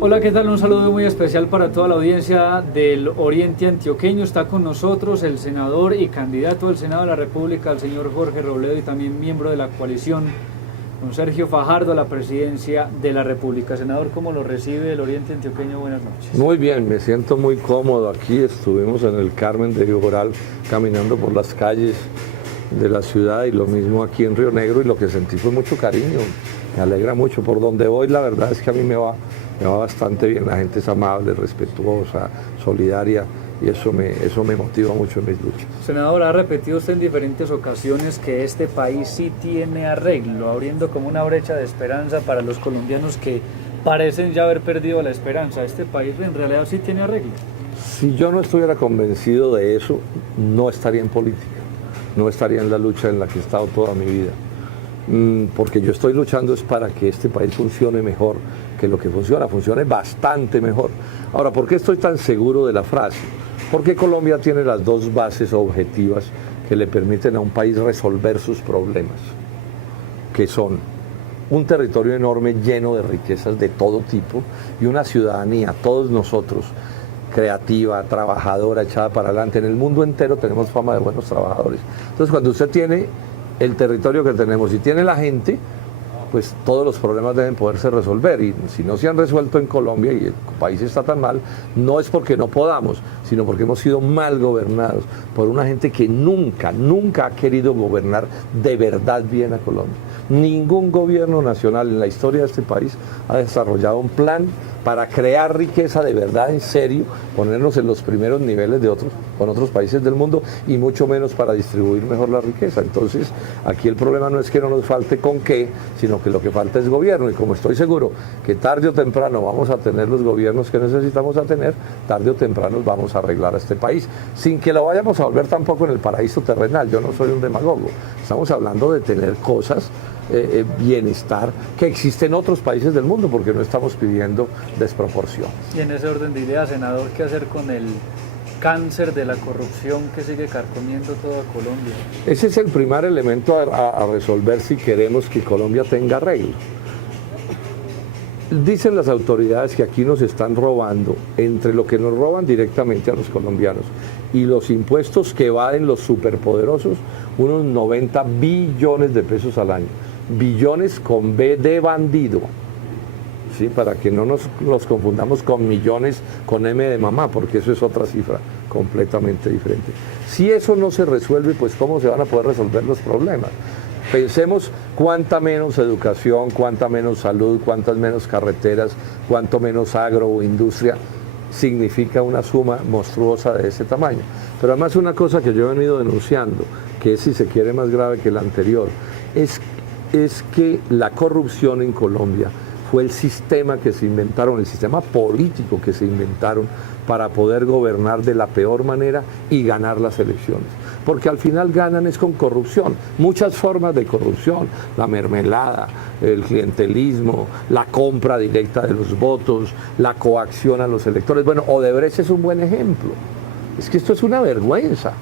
Hola, ¿qué tal? Un saludo muy especial para toda la audiencia del Oriente Antioqueño. Está con nosotros el senador y candidato al Senado de la República, el señor Jorge Robledo, y también miembro de la coalición, don Sergio Fajardo, a la presidencia de la República. Senador, ¿cómo lo recibe el Oriente Antioqueño? Buenas noches. Muy bien, me siento muy cómodo aquí. Estuvimos en el Carmen de Viboral caminando por las calles de la ciudad y lo mismo aquí en Río Negro, y lo que sentí fue mucho cariño. Me alegra mucho. Por donde voy, la verdad es que a mí me va bastante bien. La gente es amable, respetuosa, solidaria, y eso me motiva mucho en mis luchas. Senador, ha repetido usted en diferentes ocasiones que este país sí tiene arreglo, abriendo como una brecha de esperanza para los colombianos que parecen ya haber perdido la esperanza. ¿Este país en realidad sí tiene arreglo? Si yo no estuviera convencido de eso, no estaría en política, no estaría en la lucha en la que he estado toda mi vida. Porque yo estoy luchando es para que este país funcione mejor que lo que funcione bastante mejor. Ahora, ¿por qué estoy tan seguro de la frase? Porque Colombia tiene las dos bases objetivas que le permiten a un país resolver sus problemas, que son un territorio enorme lleno de riquezas de todo tipo y una ciudadanía, todos nosotros, creativa, trabajadora, echada para adelante. En el mundo entero tenemos fama de buenos trabajadores. Entonces, cuando usted tiene el territorio que tenemos y tiene la gente, pues todos los problemas deben poderse resolver, y si no se han resuelto en Colombia y el país está tan mal, no es porque no podamos, sino porque hemos sido mal gobernados por una gente que nunca ha querido gobernar de verdad bien a Colombia. Ningún gobierno nacional en la historia de este país ha desarrollado un plan para crear riqueza de verdad, en serio, ponernos en los primeros niveles con otros países del mundo, y mucho menos para distribuir mejor la riqueza. Entonces, aquí el problema no es que no nos falte con qué, sino que lo que falta es gobierno, y como estoy seguro que tarde o temprano vamos a tener los gobiernos que necesitamos tener, tarde o temprano vamos a arreglar a este país, sin que lo vayamos a volver tampoco en el paraíso terrenal. Yo no soy un demagogo, estamos hablando de tener cosas, bienestar que existe en otros países del mundo, porque no estamos pidiendo desproporción. Y en ese orden de ideas, senador, ¿qué hacer con el cáncer de la corrupción que sigue carcomiendo toda Colombia? Ese es el primer elemento a resolver si queremos que Colombia tenga arreglo. Dicen las autoridades que aquí nos están robando, entre lo que nos roban directamente a los colombianos y los impuestos que evaden los superpoderosos, unos 90 billones de pesos al año. Billones con B de bandido, ¿sí? Para que no nos confundamos con millones con M de mamá, porque eso es otra cifra completamente diferente. Si eso no se resuelve, pues ¿cómo se van a poder resolver los problemas? Pensemos cuánta menos educación, cuánta menos salud, cuántas menos carreteras, cuánto menos agro o industria significa una suma monstruosa de ese tamaño. Pero además, una cosa que yo he venido denunciando, que es, si se quiere, más grave que la anterior, es que la corrupción en Colombia fue el sistema que se inventaron, el sistema político que se inventaron para poder gobernar de la peor manera y ganar las elecciones. Porque al final ganan es con corrupción, muchas formas de corrupción, la mermelada, el clientelismo, la compra directa de los votos, la coacción a los electores. Bueno, Odebrecht es un buen ejemplo. Es que esto es una vergüenza,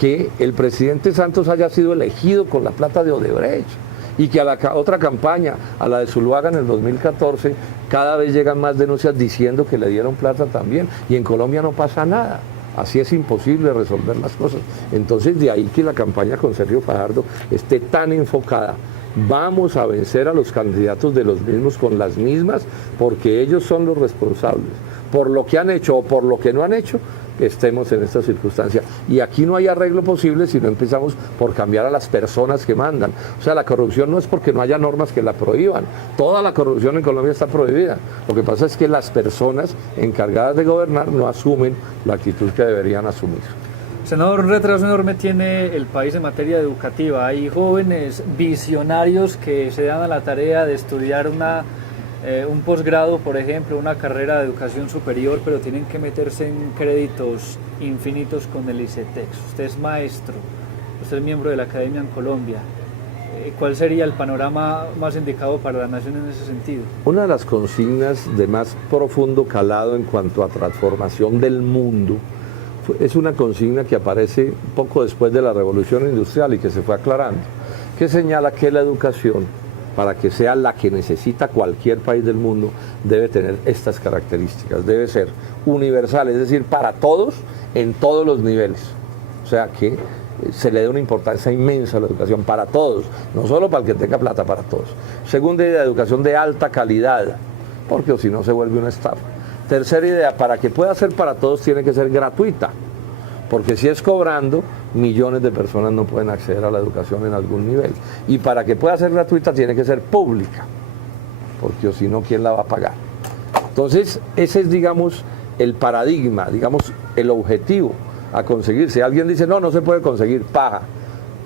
que el presidente Santos haya sido elegido con la plata de Odebrecht, y que a la otra campaña, a la de Zuluaga en el 2014, cada vez llegan más denuncias diciendo que le dieron plata también, y en Colombia no pasa nada. Así es imposible resolver las cosas. Entonces, de ahí que la campaña con Sergio Fajardo esté tan enfocada. Vamos a vencer a los candidatos de los mismos con las mismas, porque ellos son los responsables. Por lo que han hecho o por lo que no han hecho, estemos en esta circunstancia. Y aquí no hay arreglo posible si no empezamos por cambiar a las personas que mandan. O sea, la corrupción no es porque no haya normas que la prohíban. Toda la corrupción en Colombia está prohibida. Lo que pasa es que las personas encargadas de gobernar no asumen la actitud que deberían asumir. Senador, un retraso enorme tiene el país en materia educativa. Hay jóvenes visionarios que se dan a la tarea de estudiar un posgrado, por ejemplo, una carrera de educación superior, pero tienen que meterse en créditos infinitos con el ICETEX. Usted es maestro, usted es miembro de la Academia en Colombia. ¿Cuál sería el panorama más indicado para la nación en ese sentido? Una de las consignas de más profundo calado en cuanto a transformación del mundo es una consigna que aparece poco después de la Revolución Industrial y que se fue aclarando, que señala que la educación, para que sea la que necesita cualquier país del mundo, debe tener estas características, debe ser universal, es decir, para todos, en todos los niveles. O sea que se le dé una importancia inmensa a la educación para todos, no solo para el que tenga plata, para todos. Segunda idea, educación de alta calidad, porque si no se vuelve una estafa. Tercera idea, para que pueda ser para todos tiene que ser gratuita, porque si es cobrando, millones de personas no pueden acceder a la educación en algún nivel. Y para que pueda ser gratuita tiene que ser pública, porque si no, ¿quién la va a pagar? Entonces, ese es, digamos, el paradigma, digamos, el objetivo a conseguir. Si alguien dice, no, no se puede conseguir, paja.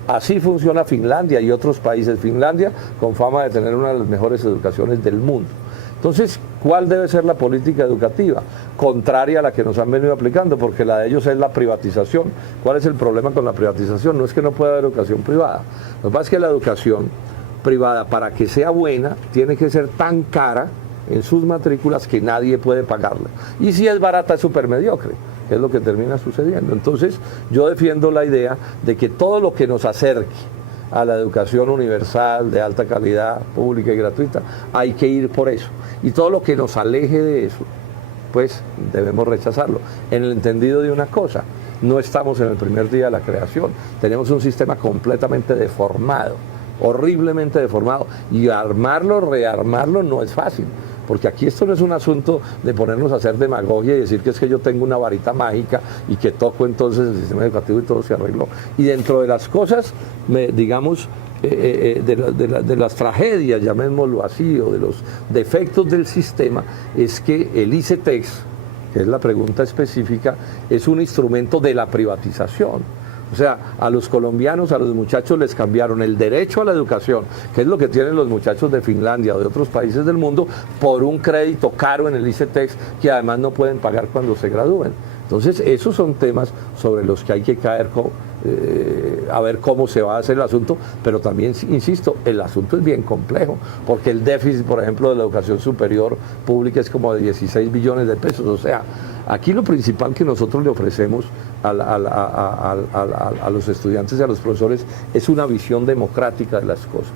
Así funciona Finlandia y otros países. Finlandia con fama de tener una de las mejores educaciones del mundo. Entonces, ¿cuál debe ser la política educativa? Contraria a la que nos han venido aplicando, porque la de ellos es la privatización. ¿Cuál es el problema con la privatización? No es que no pueda haber educación privada. Lo que pasa es que la educación privada, para que sea buena, tiene que ser tan cara en sus matrículas que nadie puede pagarla. Y si es barata, es súper mediocre, que es lo que termina sucediendo. Entonces, yo defiendo la idea de que todo lo que nos acerque a la educación universal, de alta calidad, pública y gratuita, hay que ir por eso. Y todo lo que nos aleje de eso, pues debemos rechazarlo. En el entendido de una cosa, no estamos en el primer día de la creación, tenemos un sistema completamente deformado, horriblemente deformado, y armarlo, rearmarlo no es fácil. Porque aquí esto no es un asunto de ponernos a hacer demagogia y decir que es que yo tengo una varita mágica y que toco entonces el sistema educativo y todo se arregló. Y dentro de las cosas, digamos, de las tragedias, llamémoslo así, o de los defectos del sistema, es que el ICETEX, que es la pregunta específica, es un instrumento de la privatización. O sea, a los colombianos, a los muchachos les cambiaron el derecho a la educación, que es lo que tienen los muchachos de Finlandia o de otros países del mundo, por un crédito caro en el ICETEX que además no pueden pagar cuando se gradúen. Entonces, esos son temas sobre los que hay que caer a ver cómo se va a hacer el asunto, pero también, insisto, el asunto es bien complejo, porque el déficit, por ejemplo, de la educación superior pública es como de 16 billones de pesos. O sea, aquí lo principal que nosotros le ofrecemos a los estudiantes y a los profesores es una visión democrática de las cosas.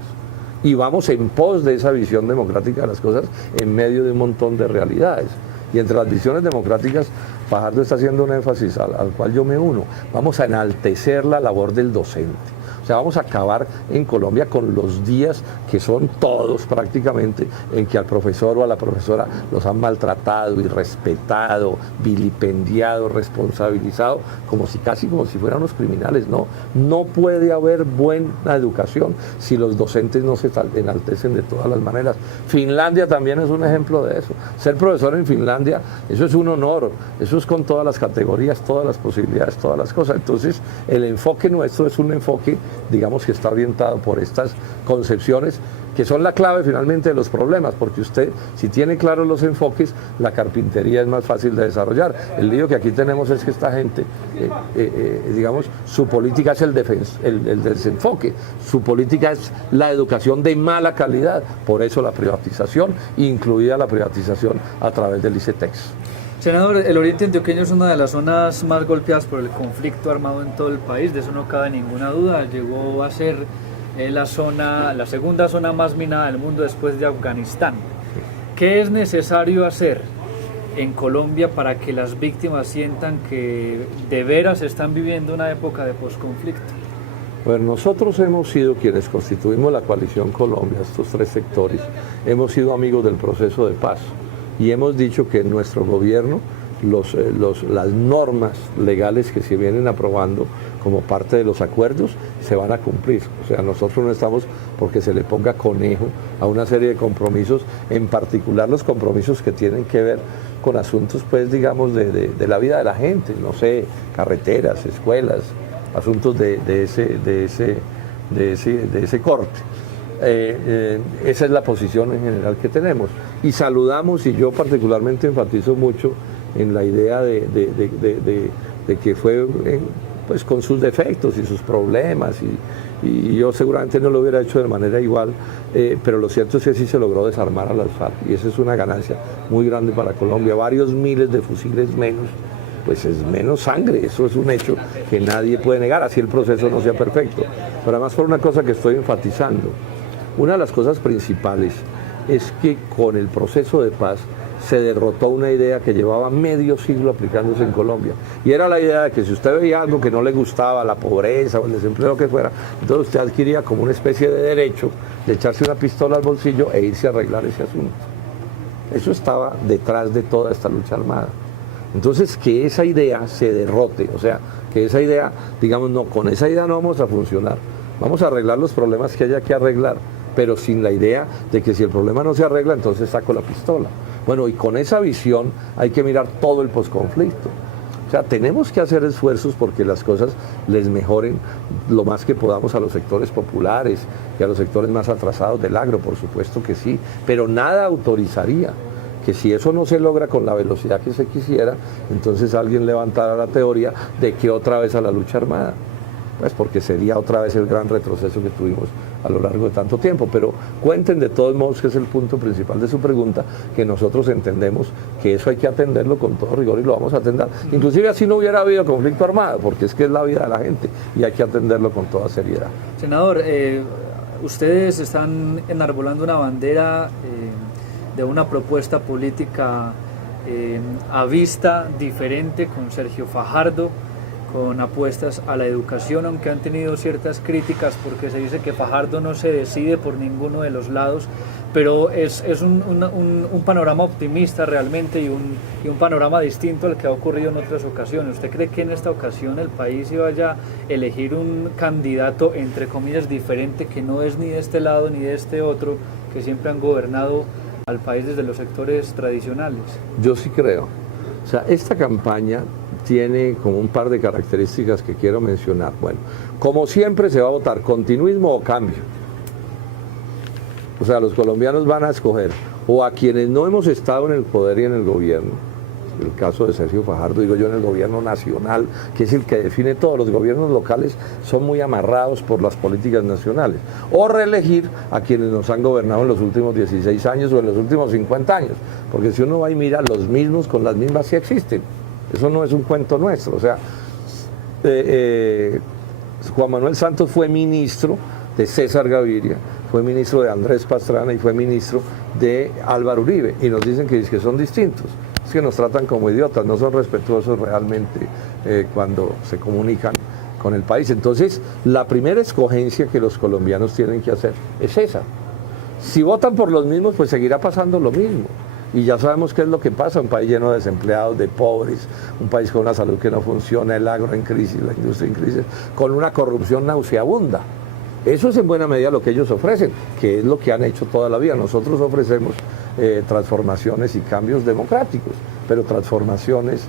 Y vamos en pos de esa visión democrática de las cosas en medio de un montón de realidades. Y entre las visiones democráticas, Fajardo está haciendo un énfasis al cual yo me uno. Vamos a enaltecer la labor del docente. O sea, vamos a acabar en Colombia con los días que son todos prácticamente en que al profesor o a la profesora los han maltratado, irrespetado, vilipendiado, responsabilizado, casi como si fueran unos criminales. No puede haber buena educación si los docentes no se enaltecen de todas las maneras. Finlandia también es un ejemplo de eso. Ser profesor en Finlandia, eso es un honor, eso es con todas las categorías, todas las posibilidades, todas las cosas. Entonces, el enfoque nuestro es un enfoque, digamos, que está orientado por estas concepciones que son la clave finalmente de los problemas, porque usted, si tiene claros los enfoques, la carpintería es más fácil de desarrollar. El lío que aquí tenemos es que esta gente, digamos, su política es el desenfoque, su política es la educación de mala calidad, por eso la privatización, incluida la privatización a través del ICETEX. Senador, el Oriente Antioqueño es una de las zonas más golpeadas por el conflicto armado en todo el país, de eso no cabe ninguna duda. Llegó a ser la segunda zona más minada del mundo después de Afganistán. ¿Qué es necesario hacer en Colombia para que las víctimas sientan que de veras están viviendo una época de posconflicto? Bueno, nosotros hemos sido quienes constituimos la coalición Colombia, estos tres sectores, hemos sido amigos del proceso de paz. Y hemos dicho que en nuestro gobierno las normas legales que se vienen aprobando como parte de los acuerdos se van a cumplir. O sea, nosotros no estamos porque se le ponga conejo a una serie de compromisos, en particular los compromisos que tienen que ver con asuntos, pues, digamos, de la vida de la gente, no sé, carreteras, escuelas, asuntos de ese corte. Esa es la posición en general que tenemos y saludamos, y yo particularmente enfatizo mucho en la idea de que fue pues con sus defectos y sus problemas y yo seguramente no lo hubiera hecho de manera igual, pero lo cierto es que sí se logró desarmar a las FARC y esa es una ganancia muy grande para Colombia, varios miles de fusiles menos pues es menos sangre, eso es un hecho que nadie puede negar, así el proceso no sea perfecto. Pero además por una cosa que estoy enfatizando, una de las cosas principales es que con el proceso de paz se derrotó una idea que llevaba medio siglo aplicándose en Colombia. Y era la idea de que si usted veía algo que no le gustaba, la pobreza o el desempleo, lo que fuera, entonces usted adquiría como una especie de derecho de echarse una pistola al bolsillo e irse a arreglar ese asunto. Eso estaba detrás de toda esta lucha armada. Entonces, que esa idea se derrote, o sea, que esa idea, digamos, no, con esa idea no vamos a funcionar. Vamos a arreglar los problemas que haya que arreglar, pero sin la idea de que si el problema no se arregla, entonces saco la pistola. Bueno, y con esa visión hay que mirar todo el posconflicto. O sea, tenemos que hacer esfuerzos porque las cosas les mejoren lo más que podamos a los sectores populares y a los sectores más atrasados del agro, por supuesto que sí, pero nada autorizaría que si eso no se logra con la velocidad que se quisiera, entonces alguien levantara la teoría de que otra vez a la lucha armada. Pues porque sería otra vez el gran retroceso que tuvimos a lo largo de tanto tiempo. Pero cuenten de todos modos, que es el punto principal de su pregunta, que nosotros entendemos que eso hay que atenderlo con todo rigor y lo vamos a atender. Inclusive así no hubiera habido conflicto armado, porque es que es la vida de la gente y hay que atenderlo con toda seriedad. Senador, ustedes están enarbolando una bandera de una propuesta política a vista diferente con Sergio Fajardo, con apuestas a la educación, aunque han tenido ciertas críticas porque se dice que Fajardo no se decide por ninguno de los lados, pero es un panorama optimista realmente y un panorama distinto al que ha ocurrido en otras ocasiones. ¿Usted cree que en esta ocasión el país iba a elegir un candidato, entre comillas, diferente, que no es ni de este lado ni de este otro, que siempre han gobernado al país desde los sectores tradicionales? Yo sí creo. O sea, esta campaña tiene como un par de características que quiero mencionar. Bueno, como siempre se va a votar continuismo o cambio. O sea, los colombianos van a escoger o a quienes no hemos estado en el poder y en el gobierno, el caso de Sergio Fajardo, digo yo, en el gobierno nacional, que es el que define todo. Los gobiernos locales son muy amarrados por las políticas nacionales. O reelegir a quienes nos han gobernado en los últimos 16 años o en los últimos 50 años. Porque si uno va y mira, los mismos con las mismas sí existen. Eso no es un cuento nuestro. O sea, Juan Manuel Santos fue ministro de César Gaviria, fue ministro de Andrés Pastrana y fue ministro de Álvaro Uribe. Y nos dicen que son distintos. Es que nos tratan como idiotas, no son respetuosos realmente cuando se comunican con el país. Entonces, la primera escogencia que los colombianos tienen que hacer es esa. Si votan por los mismos, pues seguirá pasando lo mismo. Y ya sabemos qué es lo que pasa, un país lleno de desempleados, de pobres, un país con una salud que no funciona, el agro en crisis, la industria en crisis, con una corrupción nauseabunda. Eso es en buena medida lo que ellos ofrecen, que es lo que han hecho toda la vida. Nosotros ofrecemos transformaciones y cambios democráticos, pero transformaciones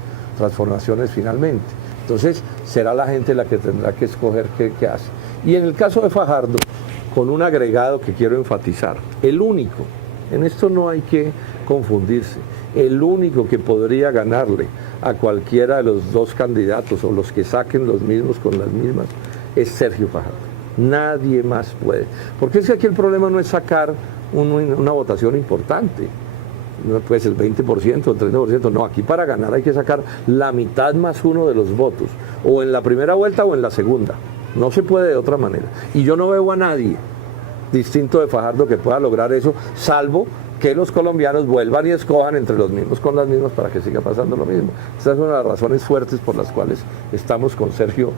finalmente. Entonces, será la gente la que tendrá que escoger qué hace. Y en el caso de Fajardo, con un agregado que quiero enfatizar, el único, en esto no hay que confundirse, el único que podría ganarle a cualquiera de los dos candidatos o los que saquen los mismos con las mismas es Sergio Fajardo. Nadie más puede. Porque es que aquí el problema no es sacar una votación importante, no puede ser el 20% o el 30%, no, aquí para ganar hay que sacar la mitad más uno de los votos, o en la primera vuelta o en la segunda, no se puede de otra manera. Y yo no veo a nadie distinto de Fajardo que pueda lograr eso, salvo que los colombianos vuelvan y escojan entre los mismos con las mismas para que siga pasando lo mismo. Estas son las razones fuertes por las cuales estamos con Sergio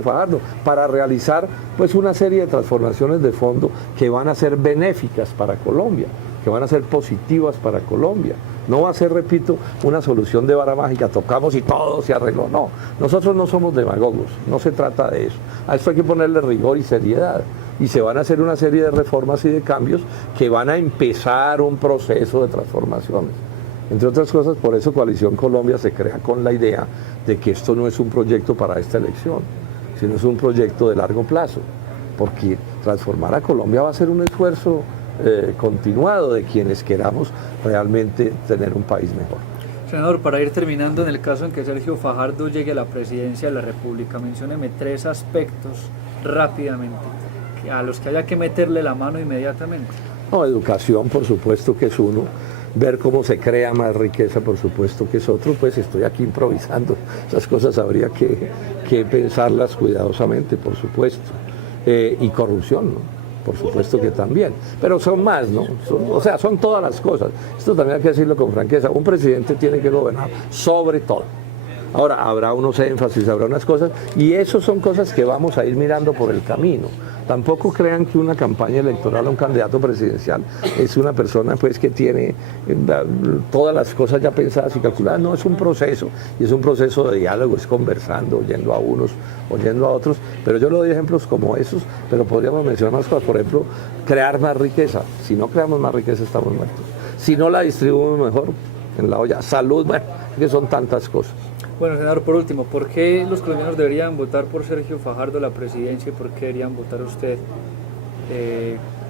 Fajardo, para realizar pues una serie de transformaciones de fondo que van a ser benéficas para Colombia, que van a ser positivas para Colombia. No va a ser, repito, una solución de vara mágica, tocamos y todo se arregló. No, nosotros no somos demagogos, no se trata de eso. A esto hay que ponerle rigor y seriedad. Y se van a hacer una serie de reformas y de cambios que van a empezar un proceso de transformaciones. Entre otras cosas, por eso Coalición Colombia se crea con la idea de que esto no es un proyecto para esta elección, sino es un proyecto de largo plazo, porque transformar a Colombia va a ser un esfuerzo continuado de quienes queramos realmente tener un país mejor. Senador, para ir terminando, en el caso en que Sergio Fajardo llegue a la presidencia de la República, mencióneme 3 aspectos rápidamente a los que haya que meterle la mano inmediatamente. No, educación, por supuesto que es uno. ver cómo se crea más riqueza, por supuesto que es otro, pues estoy aquí improvisando, esas cosas habría que pensarlas cuidadosamente, por supuesto, y corrupción, ¿no? Por supuesto que también, pero son más, ¿no? Son todas las cosas. Esto también hay que decirlo con franqueza. Un presidente tiene que gobernar sobre todo. Ahora, habrá unos énfasis, habrá unas cosas, y eso son cosas que vamos a ir mirando por el camino. Tampoco crean que una campaña electoral a un candidato presidencial es una persona pues que tiene todas las cosas ya pensadas y calculadas. No, es un proceso, y es un proceso de diálogo, es conversando, oyendo a unos, oyendo a otros. Pero yo le doy ejemplos como esos, pero podríamos mencionar más cosas. Por ejemplo, crear más riqueza. Si no creamos más riqueza, estamos muertos. Si no la distribuimos mejor en la olla, salud, bueno, que son tantas cosas. Bueno, senador, por último, ¿por qué los colombianos deberían votar por Sergio Fajardo a la presidencia y por qué deberían votar usted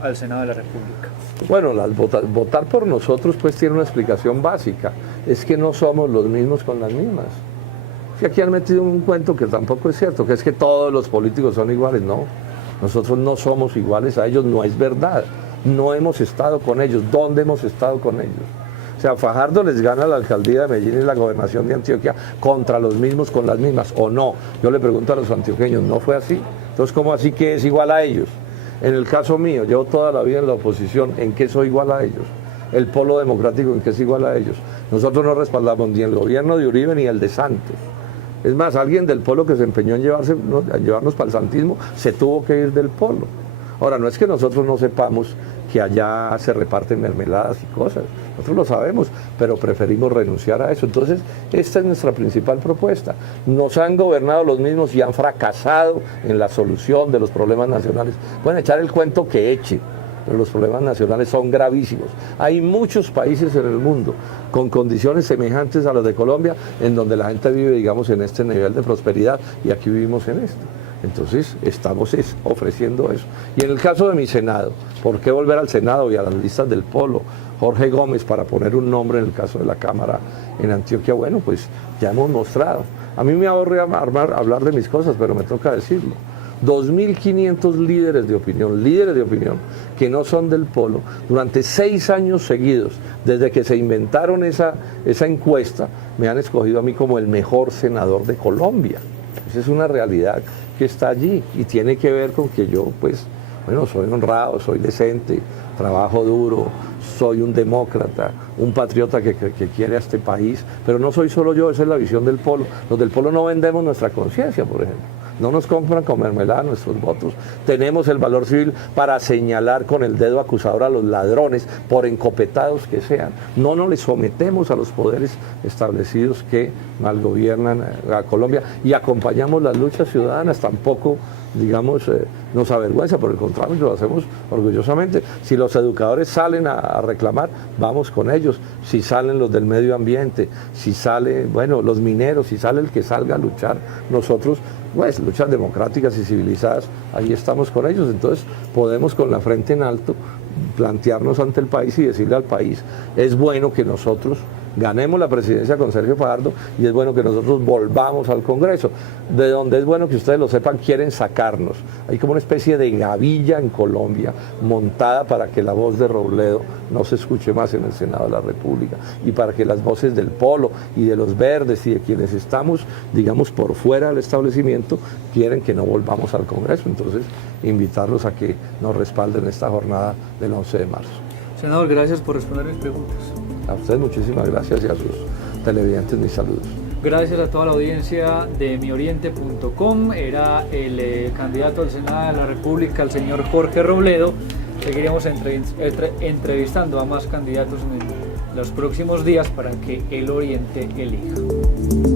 al Senado de la República? Bueno, votar por nosotros pues tiene una explicación básica, es que no somos los mismos con las mismas. Que aquí han metido un cuento que tampoco es cierto, que es que todos los políticos son iguales. No, nosotros no somos iguales a ellos, no es verdad. No hemos estado con ellos. ¿Dónde hemos estado con ellos? O sea, Fajardo les gana la alcaldía de Medellín y la gobernación de Antioquia contra los mismos, con las mismas, ¿o no? Yo le pregunto a los antioqueños, ¿no fue así? Entonces, ¿cómo así que es igual a ellos? En el caso mío, llevo toda la vida en la oposición, ¿en qué soy igual a ellos? El Polo Democrático, ¿en qué es igual a ellos? Nosotros no respaldamos ni el gobierno de Uribe ni el de Santos. Es más, alguien del Polo que se empeñó en llevarnos para el santismo, se tuvo que ir del Polo. Ahora, no es que nosotros no sepamos que allá se reparten mermeladas y cosas, nosotros lo sabemos, pero preferimos renunciar a eso. Entonces, esta es nuestra principal propuesta. Nos han gobernado los mismos y han fracasado en la solución de los problemas nacionales. Pueden echar el cuento que eche, pero los problemas nacionales son gravísimos. Hay muchos países en el mundo con condiciones semejantes a las de Colombia, en donde la gente vive, digamos, en este nivel de prosperidad, y aquí vivimos en este. Entonces, estamos ofreciendo eso. Y en el caso de mi Senado, ¿por qué volver al Senado y a las listas del Polo? Jorge Gómez, para poner un nombre en el caso de la Cámara en Antioquia, bueno, pues ya hemos mostrado. A mí me aburre hablar de mis cosas, pero me toca decirlo. 2.500 líderes de opinión, que no son del Polo, durante 6 años seguidos, desde que se inventaron esa encuesta, me han escogido a mí como el mejor senador de Colombia. Esa es una realidad que está allí y tiene que ver con que yo, pues, bueno, soy honrado, soy decente, trabajo duro, soy un demócrata, un patriota que quiere a este país, pero no soy solo yo, esa es la visión del Polo. Los del Polo no vendemos nuestra conciencia, por ejemplo. No nos compran con mermelada nuestros votos. Tenemos el valor civil para señalar con el dedo acusador a los ladrones, por encopetados que sean. No nos les sometemos a los poderes establecidos que malgobiernan a Colombia y acompañamos las luchas ciudadanas. Tampoco, digamos, nos avergüenza, por el contrario, lo hacemos orgullosamente. Si los educadores salen a reclamar, vamos con ellos. Si salen los del medio ambiente, si salen, bueno, los mineros, si sale el que salga a luchar, nosotros, pues, luchas democráticas y civilizadas, ahí estamos con ellos. Entonces podemos con la frente en alto plantearnos ante el país y decirle al país, es bueno que nosotros ganemos la presidencia con Sergio Fajardo y es bueno que nosotros volvamos al Congreso, de donde es bueno que ustedes lo sepan, quieren sacarnos. Hay como una especie de gavilla en Colombia montada para que la voz de Robledo no se escuche más en el Senado de la República y para que las voces del Polo y de los verdes y de quienes estamos, digamos, por fuera del establecimiento, quieren que no volvamos al Congreso. Entonces, invitarlos a que nos respalden esta jornada del 11 de marzo. Senador, gracias por responder mis preguntas. A ustedes muchísimas gracias y a sus televidentes mis saludos. Gracias a toda la audiencia de mioriente.com. Era el candidato al Senado de la República, el señor Jorge Robledo. Seguiremos entrevistando a más candidatos en los próximos días para que el Oriente elija.